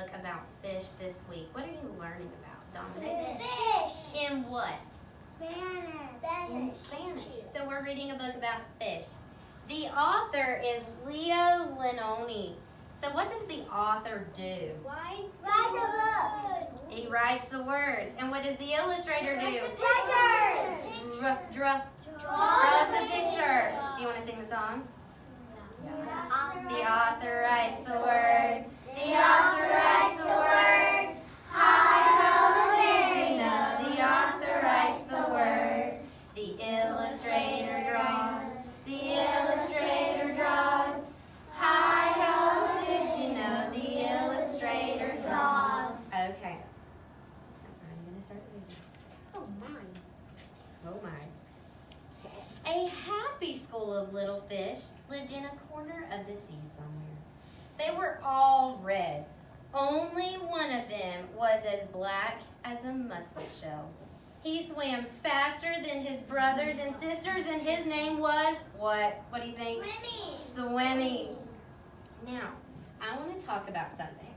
book about fish this week. What are you learning about, Dominic? Fish. In what? Spanish. In Spanish. So we're reading a book about fish. The author is Leo Lenoni. So what does the author do? Write the book. He writes the words. And what does the illustrator do? The pictures. Draws the picture. Do you want to sing the song? The author writes the words. The author writes the words. Hi-ho, did you know? The author writes the words. The illustrator draws. The illustrator draws. Hi-ho, did you know? The illustrator draws. Okay. So I'm going to start reading. Oh my. Oh my. A happy school of little fish lived in a corner of the sea somewhere. They were all red. Only one of them was as black as a mussel shell. He swam faster than his brothers and sisters, and his name was what? What do you think? Swimmy. Now, I want to talk about something.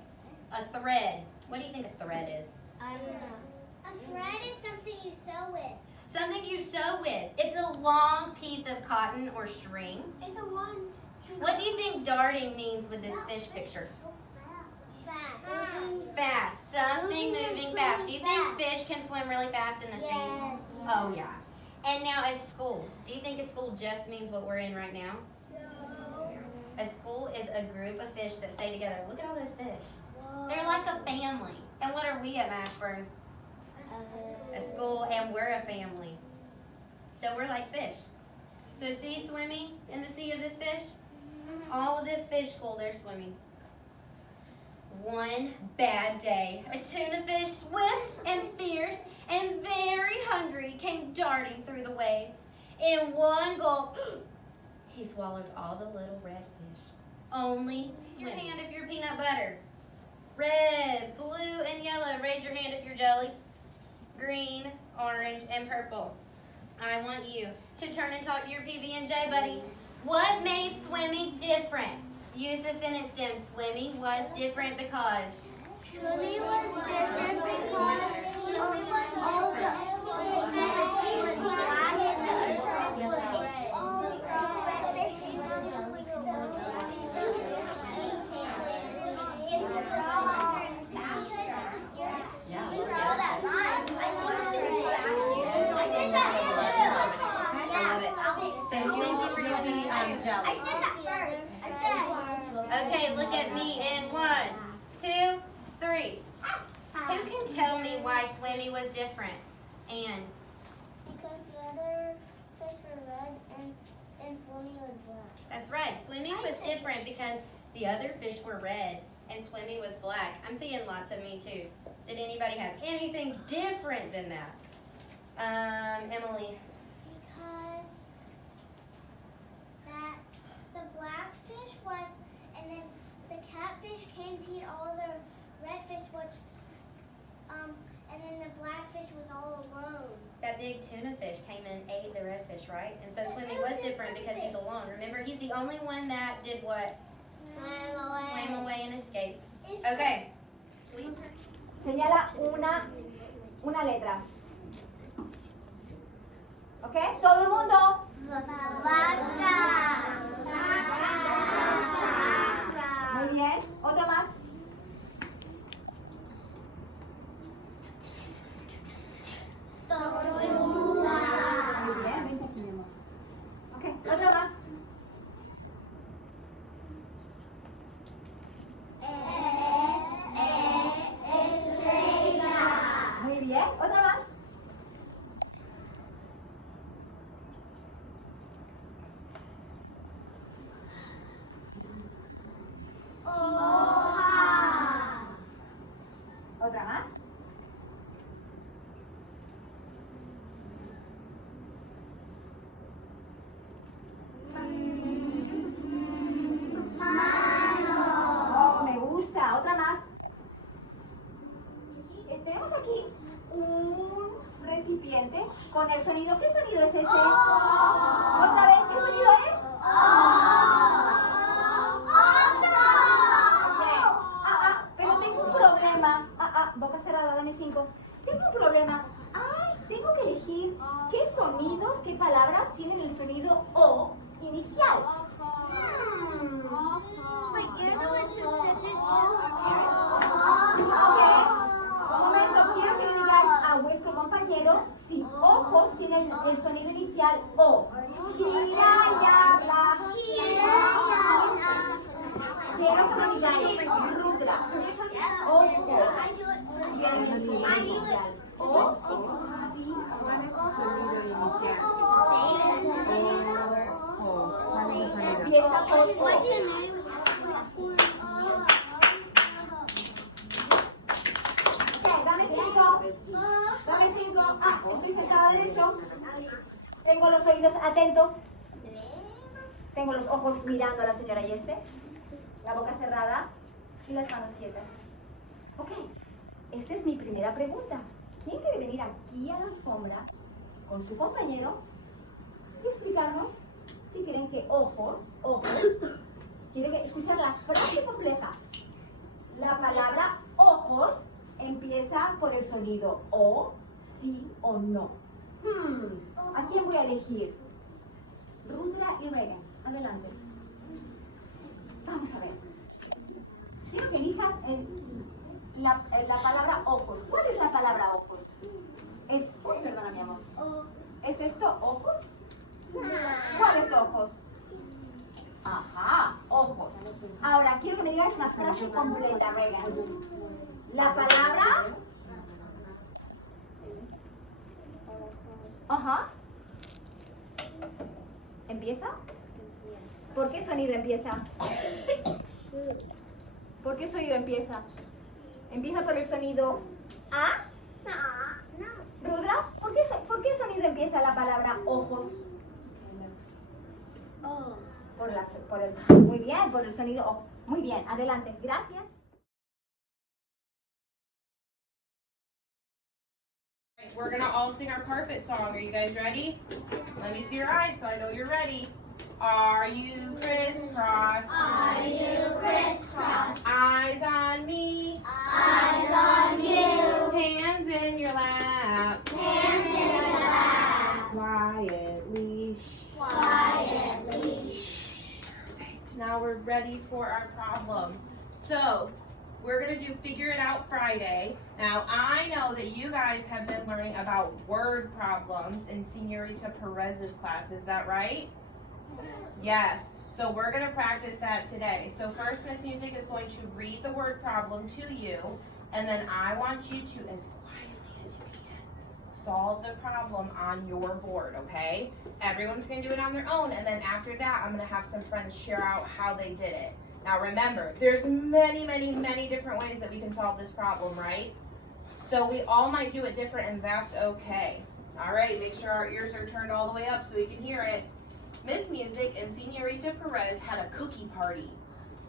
A thread. What do you think a thread is? I don't know. A thread is something you sew with. Something you sew with. It's a long piece of cotton or string. It's a one. What do you think darting means with this fish picture? Fast. Fast. Something moving fast. Do you think fish can swim really fast in the sea? Yes. Oh, yeah. And now a school. Do you think a school just means what we're in right now? No. A school is a group of fish that stay together. Look at all those fish. They're like a family. And what are we at Mashburn? A school, and we're a family. So we're like fish. So see swimming in the sea of this fish? All of this fish school, they're swimming. One bad day, a tuna fish, swift and fierce and very hungry, came darting through the waves. In one gulp, he swallowed all the little red fish. Only swim. Raise your hand if you're peanut butter. Red, blue, and yellow. Raise your hand if you're jelly. Green, orange, and purple. I want you to turn and talk to your PB&J buddy. What made Swimmy different? Use the sentence stem. Swimmy was different because. Swimmy was different because all the Okay, look at me in 1, 2, 3. Who can tell me why Swimmy was different? Anne. Because the other fish were red and Swimmy was black. That's right. Swimmy was different because the other fish were red and Swimmy was black. I'm seeing lots of me too. Did anybody have anything different than that? Emily. Because that the black fish was, and then the catfish came to eat all the red fish, and then the black fish was all alone. That big tuna fish came and ate the red fish, right? And so Swimmy was different because he's alone. Remember, he's the only one that did what? Swam away and escaped. Okay. Señala una letra. ¿Ok? Todo el mundo. Muy bien. Otro más. Muy bien. Vente aquí, mi amor. Ok. Otro más. Muy bien. Otro más. Otra más. Oh, me gusta. Otra más. Tenemos aquí un recipiente con el sonido. ¿Qué sonido es ese? Otra vez, ¿qué sonido es? Pero tengo un empieza por O. Dame 5. Dame 5. Ah, estoy sentada derecho. Tengo los oídos atentos. Tengo los ojos mirando a la señora Yeste. La boca cerrada y las manos quietas. Ok, esta es mi primera pregunta. ¿Quién quiere venir aquí a la alfombra con su compañero y explicarnos si creen que ojos, quieren escuchar la frase completa? La palabra ojos empieza por el sonido O, sí o no. ¿A quién voy a elegir? Rudra y Regan, adelante. Vamos a ver. Quiero que elijas la palabra ojos. ¿Cuál es la palabra ojos? Perdona, mi amor. ¿Es esto ojos? ¿Cuáles ojos? Ajá, ojos. Ahora, quiero que me digas una frase completa, Regan. La palabra... Ajá. ¿Empieza? ¿Por qué sonido empieza? ¿Por qué sonido empieza? ¿Empieza por el sonido A? No. ¿Rudra? ¿Por qué sonido empieza la palabra ojos? Muy bien, por el sonido O. Muy bien, adelante. Gracias. We're gonna all sing our carpet song. Are you guys ready? Let me see your eyes so I know you're ready. Are you crisscross? Are you crisscross? Eyes on me. Eyes on you. Hands in your lap. Hands in your lap. Quiet leash. Quiet leash. Perfect. Now we're ready for our problem. So we're gonna do Figure It Out Friday. Now I know that you guys have been learning about word problems in Senorita Perez's class. Is that right? Yes. So we're going to practice that today. So first, Miss Music is going to read the word problem to you, and then I want you to, as quietly as you can, solve the problem on your board, okay? Everyone's going to do it on their own, and then after that, I'm going to have some friends share out how they did it. Now remember, there's many, many, many different ways that we can solve this problem, right? So we all might do it different, and that's okay. All right, make sure our ears are turned all the way up so we can hear it. Miss Music and Senorita Perez had a cookie party.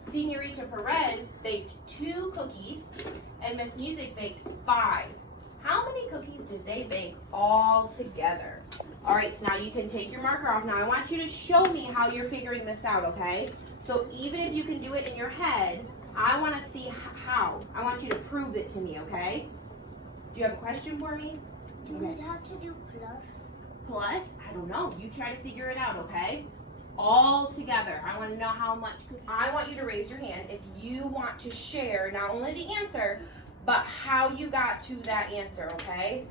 Senorita Perez baked 2 cookies, and Miss Music baked 5. How many cookies did they bake all together? All right, so now you can take your marker off. Now I want you to show me how you're figuring this out, okay? So even if you can do it in your head, I want to see how. I want you to prove it to me, okay? Do you have a question for me? Do we have to do plus? Plus, I don't know. You try to figure it out, okay? All together. I want to know how much. I want you to raise your hand if you want to share not only the answer, but how you got to that answer, okay?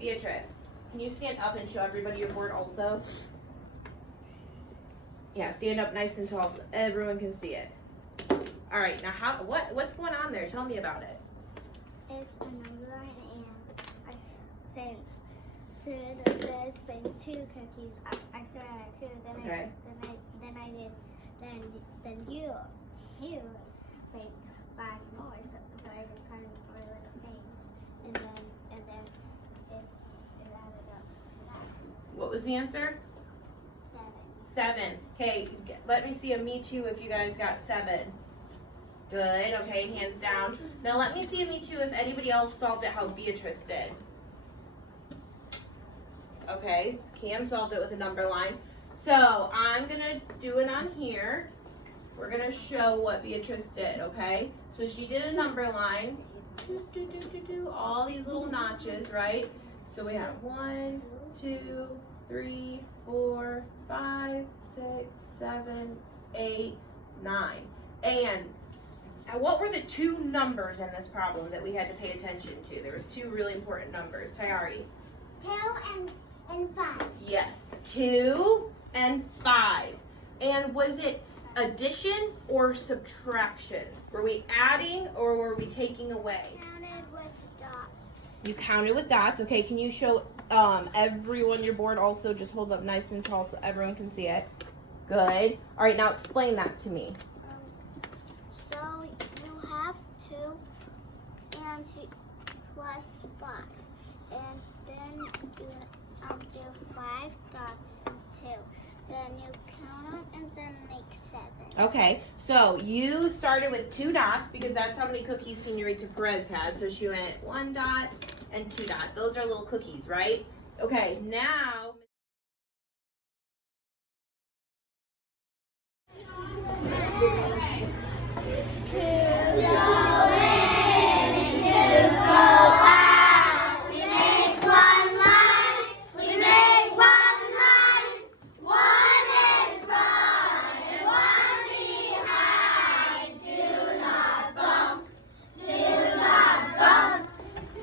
Beatrice, can you stand up and show everybody your board also? Yeah, stand up nice and tall so everyone can see it. All right, now what's going on there? Tell me about it. It's a number line, and since the Reds baked 2 cookies, I started at 2. Then Okay. Then you baked 5 more. So I did kind of 4 little things, and then it added up to that. What was the answer? 7. Okay, let me see a me too if you guys got 7. Good, okay, hands down. Now let me see a me too if anybody else solved it how Beatrice did. Okay, Cam solved it with a number line. So I'm gonna do it on here. We're gonna show what Beatrice did, okay? So she did a number line, all these little notches, right? So we have 1, 2, 3, 4, 5, 6, 7, 8, 9. And what were the 2 numbers in this problem that we had to pay attention to? There was 2 really important numbers. Tayari? 2 and 5. Yes, 2 and 5. And was it addition or subtraction? Were we adding or were we taking away? Counted with dots. You counted with dots. Okay, can you show everyone your board also? Just hold up nice and tall so everyone can see it. Good. All right, now explain that to me. So you have 2 and plus 5. And then you do 5 dots and 2. Then you count them and then make 7. Okay, so you started with 2 dots because that's how many cookies Senorita Perez had. So she went 1 dot and 2 dot. Those are little cookies, right? Okay, now.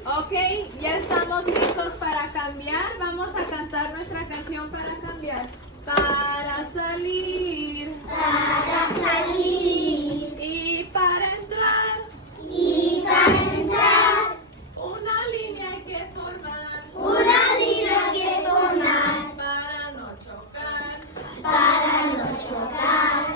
Ok, ya estamos listos para cambiar. Vamos a cantar nuestra canción para cambiar. Para salir. Para salir Y para entrar. y para entrar, Una línea hay que formar. una línea que formar Para no chocar. para no chocar.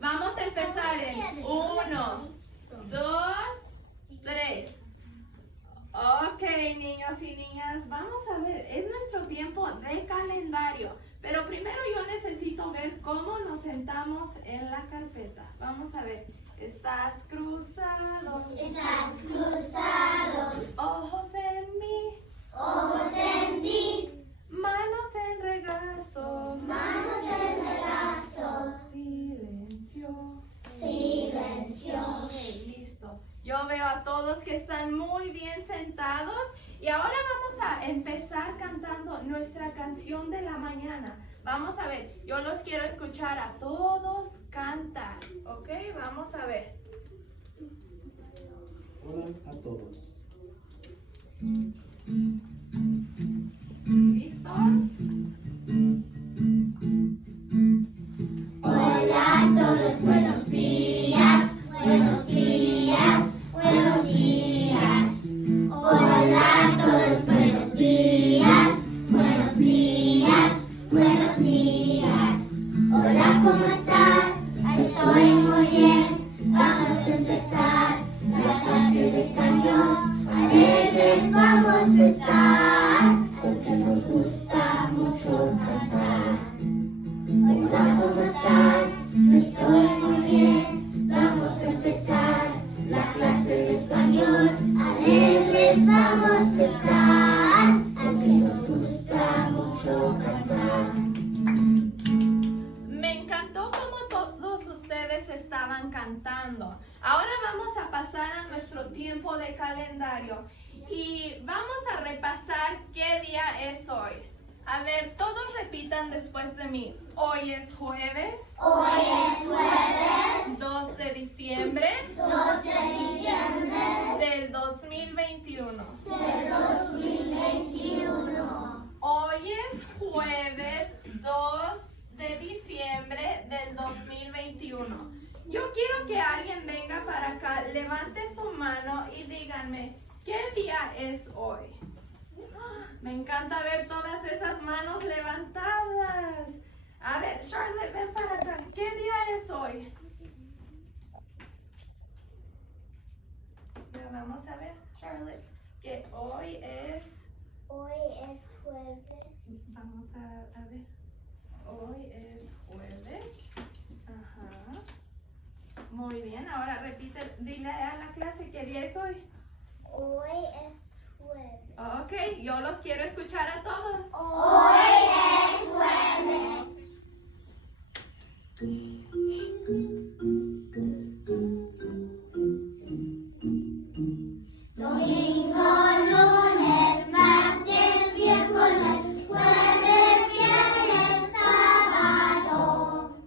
Vamos a empezar en 1, 2, 3. Ok, niños y niñas, vamos a ver, es nuestro tiempo de calendario. Pero primero yo necesito ver cómo nos sentamos en la carpeta. Vamos a ver, estás cruzado, Estás cruzado, ojos en mí, ojos en ti, manos en regazo, manos en regazo, silencio. silencio. Ok, listo. Yo veo a todos que están muy bien sentados y ahora vamos a empezar cantando nuestra canción de la mañana. Vamos a ver, yo los quiero escuchar a todos cantar, ¿ok? Vamos a ver. Hola a todos. ¿Listos? Hola a todos, buenos días, buenos días, buenos días. Hola a todos, buenos días, buenos días, buenos días. Hola, ¿cómo estás? Estoy muy bien. Vamos a empezar la clase de español. Alegres vamos a estar, porque nos gusta mucho cantar. Hola, ¿cómo estás? Estoy muy bien. Vamos a empezar la clase de español. Alegres vamos a estar, porque nos gusta mucho cantar. Me encantó cómo todos ustedes estaban cantando. Ahora vamos a pasar a nuestro tiempo de calendario y vamos a repasar qué día es hoy. A ver, todos repitan después de mí. Hoy es jueves. Hoy es jueves 2 de diciembre 2 de diciembre del 2021. del 2021. Hoy es jueves 2 de diciembre del 2021. Yo quiero que alguien venga para acá, levante su mano y díganme, ¿qué día es hoy? Me encanta ver todas esas manos levantadas. A ver, Charlotte, ven para acá. ¿Qué día es hoy? Ya vamos a ver, Charlotte, que hoy es... Hoy es jueves Vamos a ver. Hoy es jueves Muy bien, ahora repite, dile a la clase qué día es hoy. Hoy es jueves. Ok, yo los quiero escuchar a todos. Hoy es jueves. Domingo, lunes, martes, miércoles, jueves, viernes, sábado.